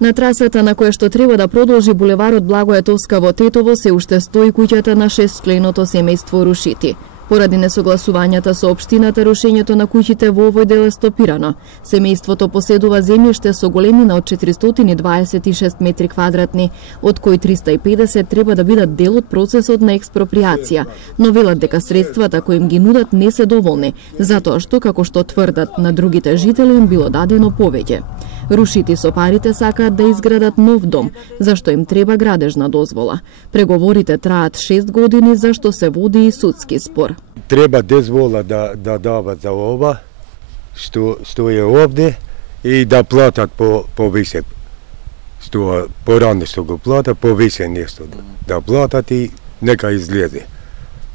На трасата на која што треба да продолжи булеварот Благое Тоска во Тетово се уште стои куќата на 6-членото семејство Рушити. Поради несогласувањата со општината, рушењето на куќите во овој дел е стопирано. Семејството поседува земјиште со големина од 426 метри квадратни, од кои 350 треба да бидат дел од процесот на експроприација, но велат дека средствата кои им ги нудат не се доволни, затоа што, како што тврдат, на другите жители им било дадено повеќе. Рушити со парите сакаат да изградат нов дом, зашто им треба градежна дозвола. Преговорите траат 6 години, зашто се води и судски спор. Треба дозвола да дават за ова, што е овде, и да платат повише. Што порано што го платат, повише нешто да платат и нека излезе.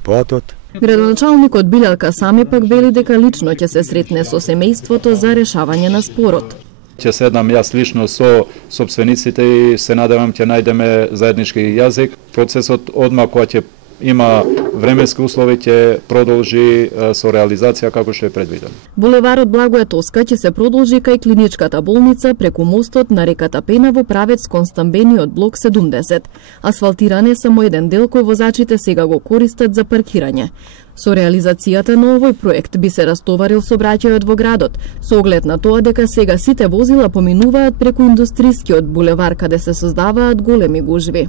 Платат. Градоначалникот Билјалка Сами пак вели дека лично ќе се сретне со семејството за решавање на спорот. Ќе седнам јас лично со сопствениците и се надевам ќе најдеме заеднички јазик. Процесот одма кога ќе има временски услови ќе продолжи со реализација како што е предвидено. Булеварот Благое Тоска ќе се продолжи кај клиничката болница преку мостот на реката Пена во правец кон стамбениот блок 70. Асфалтиран е само еден дел кој возачите сега го користат за паркирање. Со реализацијата на овој проект би се растоварил сообраќајот во градот, со оглед на тоа дека сега сите возила поминуваат преку индустрискиот булевар каде се создаваат големи гужви.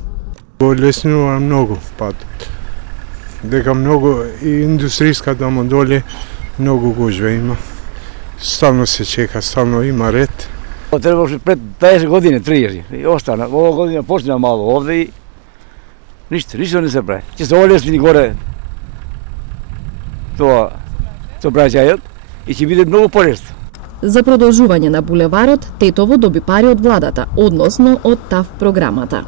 Олеснува многу патот. Дека многу и индустријска дома доле многу гужва има. Стално се чека, стално има ред. Требаше пред 20 години, 30. И остана. Ова година почна мало овде и ништо не се прави. Ќе се олесни горе тоа сообраќајот и ќе биде многу полесно. За продолжување на булеварот, Тетово доби пари од владата, односно од ТАВ програмата.